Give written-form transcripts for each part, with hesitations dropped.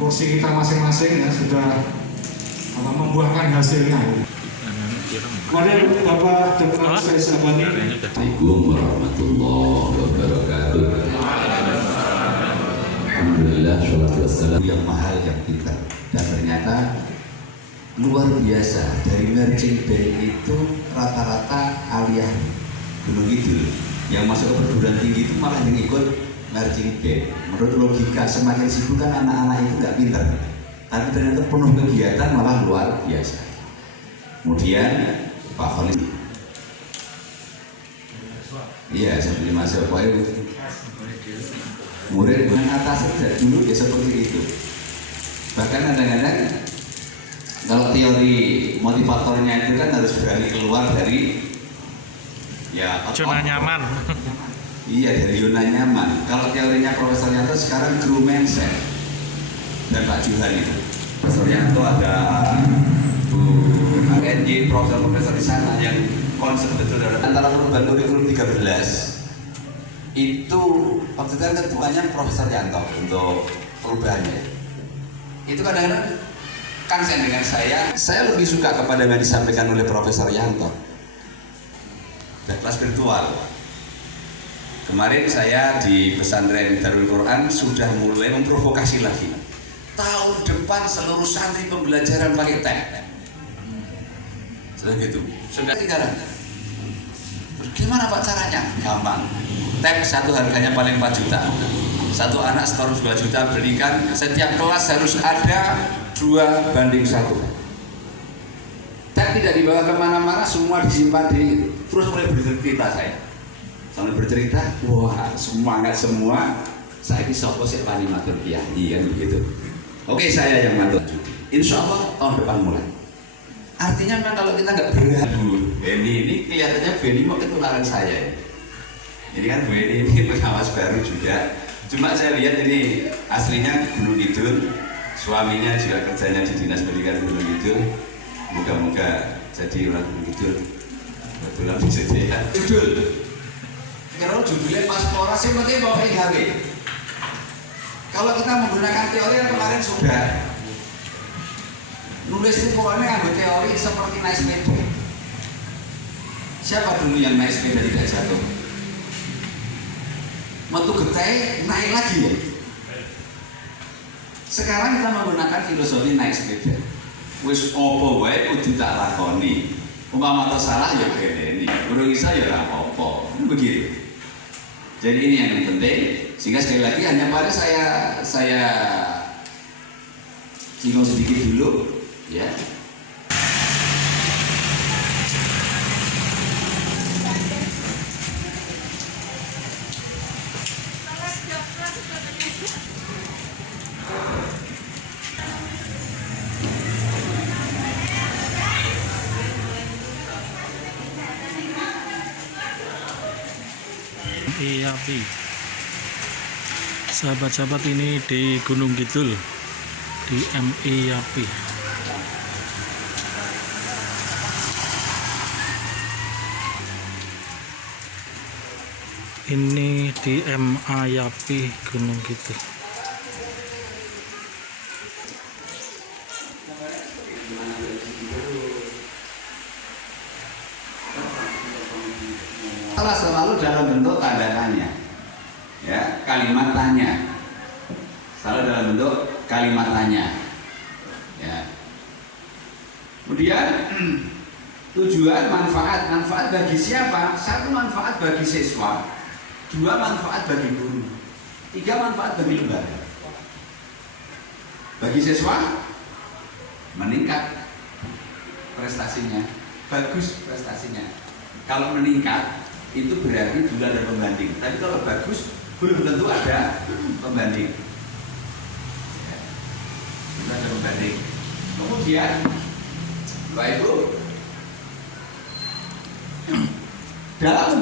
kursi kita masing-masing ya sudah membuahkan hasilnya. Mari Bapak Dr. Syed Sabani. Assalamualaikum warahmatullahi wabarakatuh. Alhamdulillah, sholatu wassalam yang mahal yang pintar. Dan ternyata luar biasa, dari marching band itu rata-rata aliyah Gunung Kidul yang masuk ke perguruan tinggi itu malah yang ikut marching band. Menurut logika semakin sibuk kan anak-anak itu gak pintar, tapi ternyata penuh kegiatan malah luar biasa. Kemudian Pak Khalid, iya seperti masuk Pak Ibu, murid dengan atas dulu ya seperti itu. Bahkan kadang-kadang kalau teori motivatornya itu kan harus berani keluar dari zona nyaman. Iya, dari zona nyaman. Kalau teorinya Profesor Yanto sekarang crew mindset dan Pak Juhan itu. Profesor Yanto ada Bu ANJ, profesor di sana yang konsep betul antara perubahan kurikulum 13 itu waktu itu kan ketuanya Profesor Yanto untuk perubahannya. Itu kadang-kadang kan saya lebih suka kepada yang disampaikan oleh Profesor Yanto dan kelas virtual. Kemarin saya di pesantren Darul Quran sudah mulai memprovokasi lagi. Tahun depan seluruh santri pembelajaran pakai tab. Sudah gitu. Sudah sekarang. Gimana Pak caranya? Gampang. Tab satu harganya paling 4 juta. Satu anak setor 2 juta belikan. Setiap kelas harus ada 2:1. Tab tidak dibawa kemana-mana, semua disimpan di. Terus mulai bercerita saya. Sambil bercerita, wah semangat semua. Saya ini sopo sih pani matur kiai kan begitu. Oke, saya yang matur. Insya Allah tahun depan mulai. Artinya memang kalau kita nggak beradu, Beni ini kelihatannya Beni mau ketularan saya ya. Jadi kan Beni ini pengawas baru juga. Cuma saya lihat ini aslinya Gunung Kidul, suaminya juga kerjanya di Dinas Pendidikan Gunung Kidul. Moga-moga jadi orang Gunung Kidul. Betulan bisa ya. Kidul. Kalau judulnya paspora sih penting bawa gawe. Kalau kita menggunakan teori yang kemarin sudah nulis itu pokoknya ambil teori seperti naik sepeda. Siapa dulu yang naik sepeda tidak jatuh? Metu getai naik lagi ya. Sekarang kita menggunakan filosofi naik sepeda. Wis opo wae kudu tak lakoni. Umpama salah ya bedeni. Urung isa ya ora apa-apa. Begitu. Jadi ini yang penting. Sehingga sekali lagi hanya pada saya singgung sedikit dulu, ya. Iya, sahabat-sahabat, ini di Gunung Kidul di MIAP. Ini di MIAP Gunung Kidul. Salah selalu dalam bentuk tanda tanya, ya, kalimat tanya. Salah dalam bentuk kalimat tanya, ya. Kemudian tujuan manfaat bagi siapa? 1 manfaat bagi siswa, 2 manfaat bagi guru, 3 manfaat bagi lembaga. Bagi siswa meningkat prestasinya, bagus prestasinya. Kalau meningkat itu berarti dulu ada pembanding, tapi kalau bagus belum tentu ada pembanding. Ya, belum ada pembanding. Kemudian, Bapak Ibu, dalam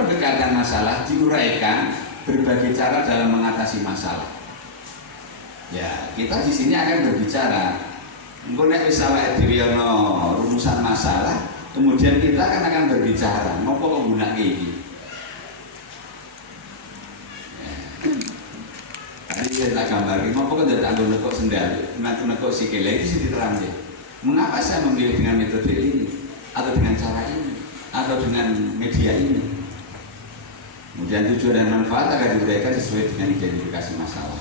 pendekatan masalah diuraikan berbagai cara dalam mengatasi masalah. Ya, kita di sini akan berbicara. Mungkin nek wis awake dhewe ana rumusan masalah, kemudian kita akan berbicara ngopo kok gunake iki. Hari saya tak gambar, kenapa kok tidak ambil nekuk sendal, nekuk sikile itu sih diterang deh. Mengapa saya memilih dengan metode ini, atau dengan cara ini, atau dengan media ini? Kemudian tujuan dan manfaat akan diberikan sesuai dengan identifikasi masalah.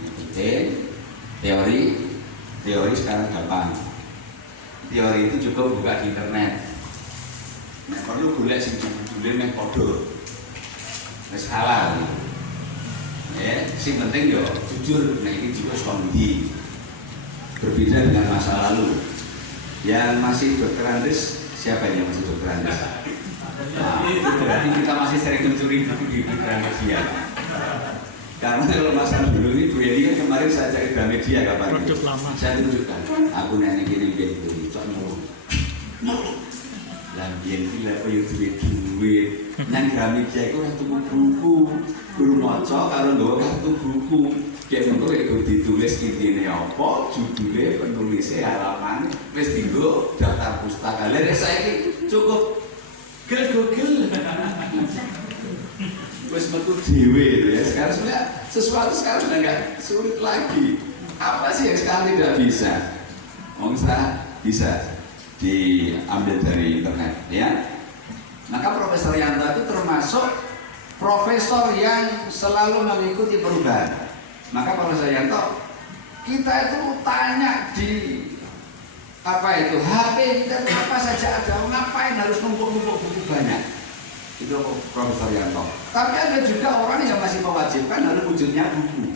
Yang penting teori sekarang gampang. Teori itu cukup buka di internet. Nah, perlu golek sing judulnya mek padha. Wis halal. Ya, sing penting yo jujur, nah ini juga kondi. Berbeda dengan masa lalu. Yang masih dokter Andes, siapa yang masih dokter Andes? Nah, itu berarti kita masih sering mencuri buku di Gramedia. Karena kalau masa dulu ini Bu Yeni kan kemarin saya cari Gramedia kapan itu? Saya tunjukkan. Aku nanya gini gini, cok nol. Lambian gila koyo duit. Nang Gramedia itu orang tuku buku, guru maca karo nggawa kartu buku. Kayak ngono iku ditulis intine apa, judule, penulisnya, halaman, wis dienggo daftar pustaka. Lah saiki cukup Google. Wes metu dhewe itu ya. Sekarang sudah sesuatu sekarang sudah nggak sulit lagi. Apa sih yang sekarang tidak bisa? Bisa diambil dari internet ya. Maka Profesor Yanto itu termasuk profesor yang selalu mengikuti perubahan. Maka Profesor Yanto, kita itu tanya di apa itu HP kita apa saja ada, ngapain harus numpuk-numpuk buku banyak? Itu Profesor Yanto. Tapi ada juga orang yang masih mewajibkan harus wujudnya buku,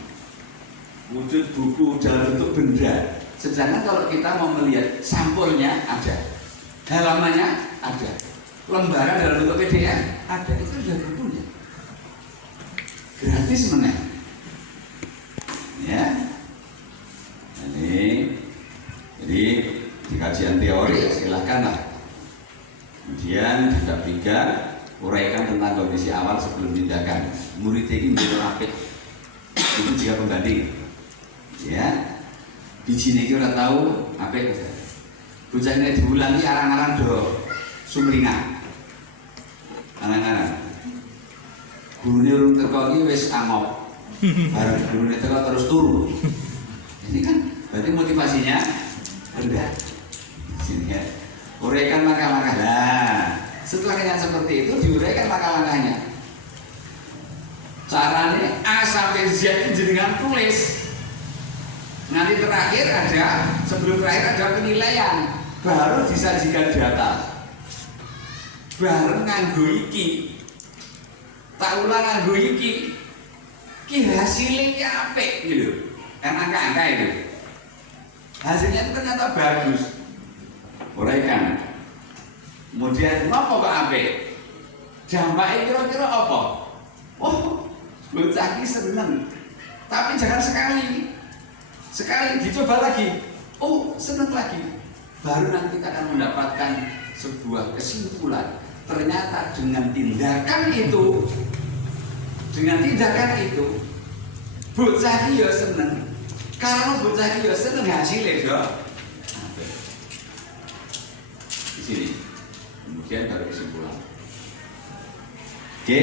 wujud buku dalam bentuk benda. Sedangkan kalau kita mau melihat sampulnya ada, halamannya ada, lembaran dalam bentuk PDF ada, itu sudah bukunya gratis meneh ya. Jadi di kajian teori silahkanlah. Kemudian tahap 3 uraikan tentang kondisi awal sebelum tindakan. Murid ini menurut apik itu jika pembanding ya. Biji ini kita tahu apik bocah ini diulangi arang-arang do sumringah arang-arang gurune urung teko iki wis angop bareng gurune teko terus turu. Ini kan berarti motivasinya rendah. Sini ya. Uraikan langkah-langkah. Nah, setelah yang seperti itu diuraikan langkah-langkahnya. Caranya A sampai Z jenengan tulis. Nanti terakhir ada, sebelum terakhir ada penilaian. Baru disajikan data. Bareng nganggo iki. Tak ulang nganggo iki. Ki hasilnya apik gitu. Angka-angka itu. Hasilnya itu ternyata bagus. Uraikan. Kemudian apa kok apik? Dampaknya kira-kira apa? Oh, bocah iki seneng. Tapi jangan sekali. Sekali dicoba lagi. Oh, seneng lagi. Baru nanti kita akan mendapatkan sebuah kesimpulan. Ternyata dengan tindakan itu, bocah iki ya seneng. Karena bocah iki ya seneng hasilnya dong. Di sini. Kemudian baru kesimpulan. Oke.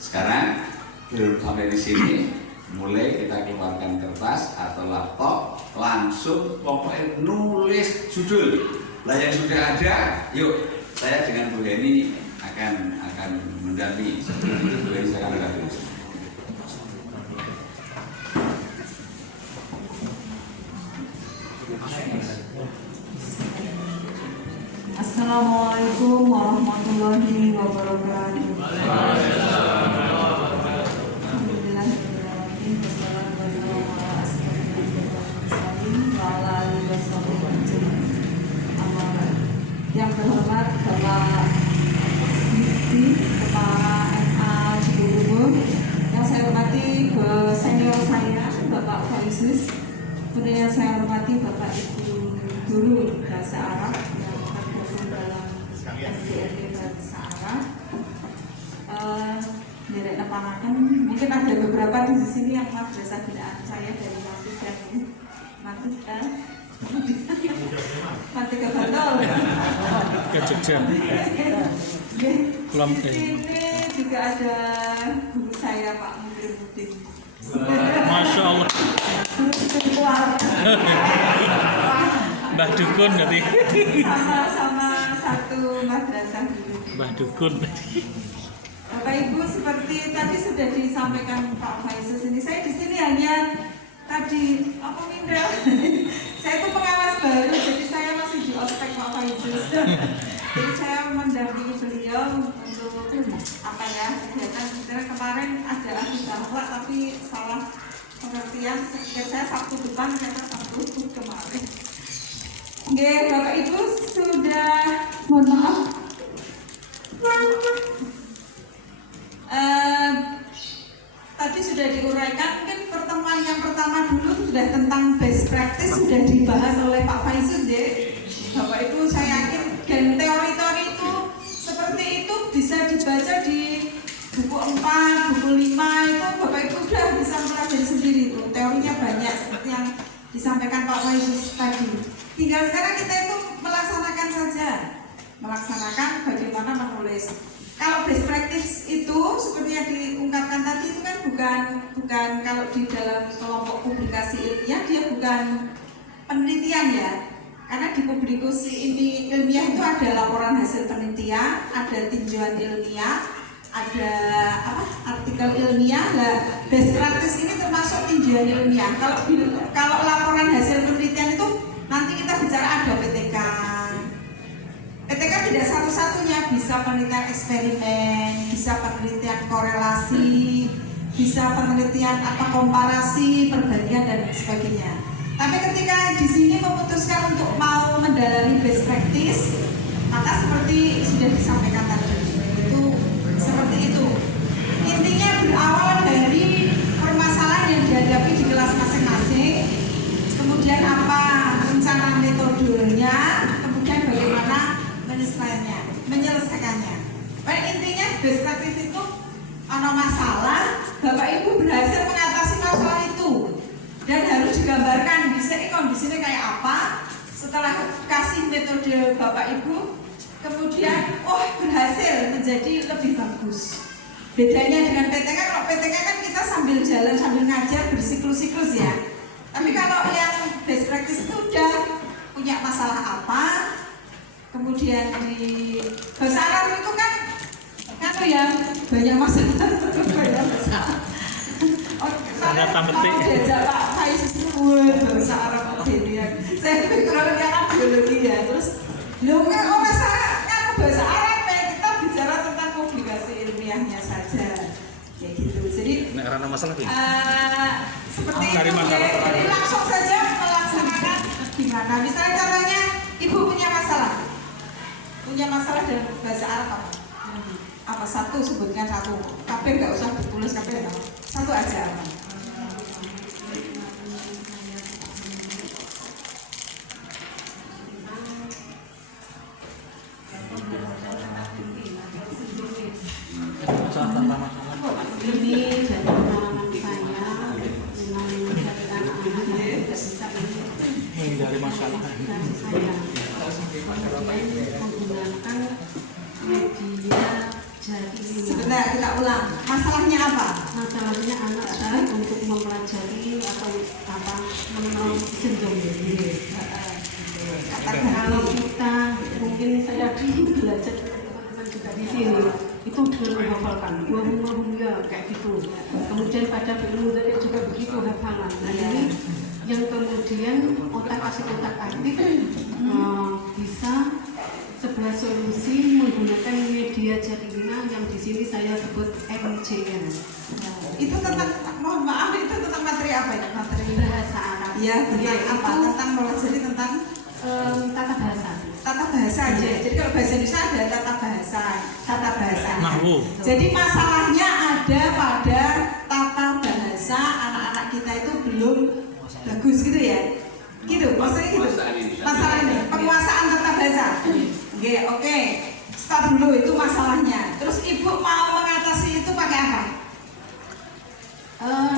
Sekarang belum sampai di sini, mulai kita keluarkan kertas atau laptop, langsung pokoknya nulis judul. Lah yang sudah ada, yuk saya dengan Bu Heni akan mendampingi. Seperti itu Bu Heni saya akan mendampingi. Assalamualaikum warahmatullahi wabarakatuh. Alhamdulillahirrahmanirrahim. Wassalamualaikum warahmatullahi wabarakatuh. Yang terhormat Bapak Dikti, Kepala MA Cibubur, yang saya hormati senior saya Bapak Faizus, kemudian yang saya hormati Bapak Ibu Guru Bahasa Arab dalam SDRD Bahasa Arab. Direk nepanaken, mungkin ada beberapa di sini yang madrasah binaan saya dari Mati ke Bantul. Ke Jogja. Di sini juga ada guru Masya Allah. Spiritual. Mbah Dukun berarti. Sama-sama satu madrasah dulu. Mbah Dukun. Bapak Ibu, seperti tadi sudah disampaikan Pak Faizus ini, saya di sini hanya tadi apa Mindra? Saya itu pengawas baru, jadi saya masih di ospek Pak Faizus. Jadi saya mendampingi beliau untuk apa ya kegiatan. Sebenarnya kemarin ada adu akhlak tapi salah pengertian. Saya Sabtu depan karena Sabtu kemarin. Oke, Bapak Ibu sudah mohon maaf. Tadi sudah diuraikan, mungkin pertemuan yang pertama dulu sudah tentang best practice sudah dibahas oleh Pak Faizus ya. Bapak Ibu saya yakin dan teori-teori itu seperti itu bisa dibaca di buku 4, buku 5 itu Bapak Ibu sudah bisa mempelajari sendiri itu. Teorinya banyak seperti yang disampaikan Pak Faizus tadi. Tinggal sekarang kita itu melaksanakan saja, melaksanakan bagaimana menulis. Kalau best practice itu seperti yang diungkapkan tadi itu kan bukan kalau di dalam kelompok publikasi ilmiah dia bukan penelitian ya. Karena di publikasi ini ilmiah itu ada laporan hasil penelitian, ada tinjauan ilmiah, ada artikel ilmiah. Nah, best practice ini termasuk tinjauan ilmiah. Kalau laporan hasil penelitian itu nanti kita bicara ada PTK. PTK tidak satu-satunya, bisa penelitian eksperimen, bisa penelitian korelasi, bisa penelitian komparasi, perbandingan dan sebagainya. Tapi ketika di sini memutuskan untuk mau mendalami best practice, maka seperti sudah disampaikan tadi, itu seperti itu. Intinya berawal dari permasalahan yang dihadapi di kelas masing-masing, kemudian apa rencana metodenya, kemudian bagaimana menyelesaikannya. Baik, intinya best practice itu ada masalah, Bapak Ibu berhasil mengatasi masalah itu dan harus digambarkan bisa kondisinya kayak apa. Setelah kasih metode Bapak Ibu, kemudian berhasil menjadi lebih bagus. Bedanya dengan PTK, kalau PTK kan kita sambil jalan sambil ngajar bersiklus-siklus ya. Tapi kalau yang best practice itu udah punya masalah apa, kemudian di bahasa Arab itu kan ya banyak masalah. Saya diajak Pak Faizus bahasa Arab dia. Saya pikirnya kan biologi ya, terus bahasa Arab kita bicara tentang publikasi ilmiahnya saja, kayak gitu. Jadi karena masalah seperti itu. Jadi langsung saja melaksanakan gimana. Misalnya contohnya Ibu punya masalah dalam bahasa Arab apa satu sebutkan satu, tapi nggak usah ditulis tapi satu aja apa. Ini dari pengalaman saya menghindari masalah. Menggunakan media jari. Sebentar kita ulang. Masalahnya apa? Masalahnya anak saya untuk mempelajari mengenal sindrom ini. Kalau kita mungkin saya dulu belajar teman-teman juga di sini itu dengan menghafalkan ya kayak gitu. Kemudian pada ilmu juga begitu hafalan. Nah ini yang kemudian otak aktif bisa sebuah solusi menggunakan media jaringan yang di sini saya sebut MCN. Itu tentang, mohon maaf, itu tentang materi apa ya? Materi bahasa Arab. Ya, tentang apa? Tentang mempelajari tentang tata bahasa. Tata bahasa aja. Jadi kalau bahasa Indonesia ada tata bahasa. Nahwu. Jadi masalahnya ada pada tata bahasa anak-anak kita itu belum bagus gitu ya. Gitu, maksudnya gitu. Masalahnya penguasaan tata bahasa. Oke. Stop dulu, itu masalahnya. Terus Ibu mau mengatasi itu pakai apa?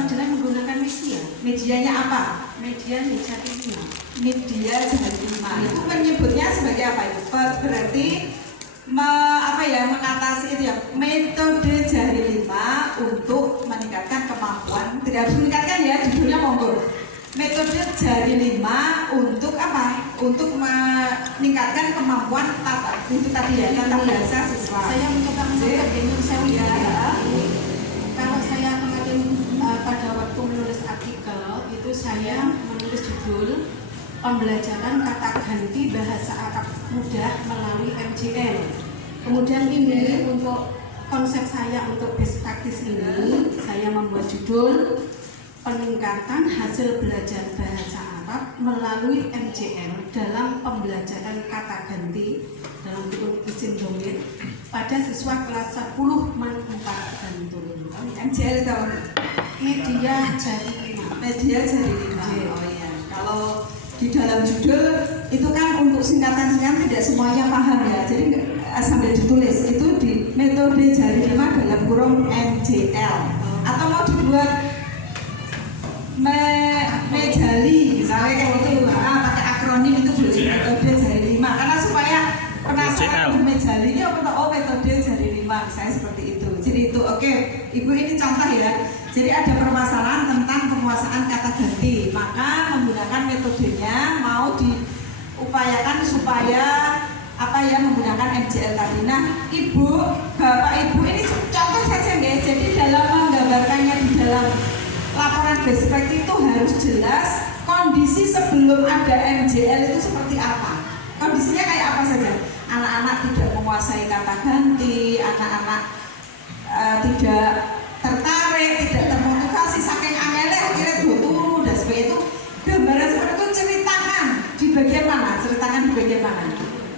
Dengan menggunakan media. Medianya apa? Media jari 5. Media jari 5. Itu menyebutnya sebagai apa itu? Berarti mengatasi itu ya, metode jari 5 untuk meningkatkan kemampuan tidak harus meningkatkan ya, judulnya monggo. Metode jari 5 untuk apa? Untuk meningkatkan kemampuan tata itu tadi ya, tata bahasa siswa. Saya mencoba mencatat dengan saya kalau saya kemarin pada waktu menulis artikel itu saya menulis judul pembelajaran kata ganti bahasa Arab mudah melalui MJL. Kemudian ini untuk konsep saya untuk best practice ini saya membuat judul peningkatan hasil belajar bahasa Arab melalui MJL dalam pembelajaran kata ganti dalam bentuk isim dhamir pada siswa kelas 10 MAN 4 dan turun. MJL itu Media jari 5. media jari 5. Oh iya. Kalau di dalam judul itu kan untuk singkatan-singkatan tidak semuanya paham ya. Jadi sambil ditulis itu di metode jari 5 dalam kurung MJL. Atau mau dibuat mejali misalnya kayak gitu, pakai akronim itu boleh metode jari 5 karena supaya penasaran mejali ini apa oh metode jari 5 misalnya seperti itu. Jadi itu oke, Ibu ini contoh ya. Jadi ada permasalahan tentang penguasaan kata ganti, maka menggunakan metodenya mau diupayakan supaya apa ya menggunakan MJL tadi. Nah, Ibu, Bapak Ibu ini contoh saja ya. Jadi dalam menggambarkannya di dalam laporan best practice itu harus jelas kondisi sebelum ada MJL itu seperti apa. Kondisinya kayak apa saja? Anak-anak tidak menguasai kata ganti, anak-anak tidak tertarik, tidak termotivasi, saking angelnya akhirnya turu dan sebagainya itu. Gambaran seperti itu ceritakan di bagian mana? Ceritakan di bagian mana?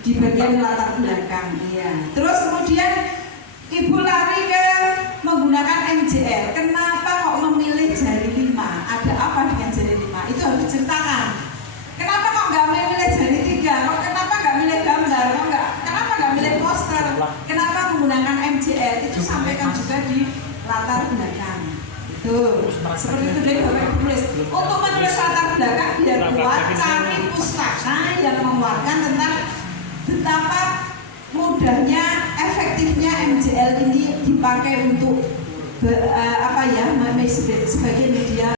Di bagian latar belakang. Iya. Terus kemudian Ibu lari ke menggunakan MJL. Kenapa kok memilih jari 5? Ada apa dengan jari 5? Itu harus diceritakan. Kenapa kok nggak memilih jari 3? Kok kenapa nggak milih gambar? Kenapa nggak milih poster? Kenapa menggunakan MJL? Itu sampaikan juga di latar belakang. Itu seperti itu deh Bapak Ibu tulis. Untuk menulis latar belakang biar buat cari pustaka yang mengeluarkan tentang betapa mudahnya, efektifnya MJL ini dipakai untuk apa ya sebagai media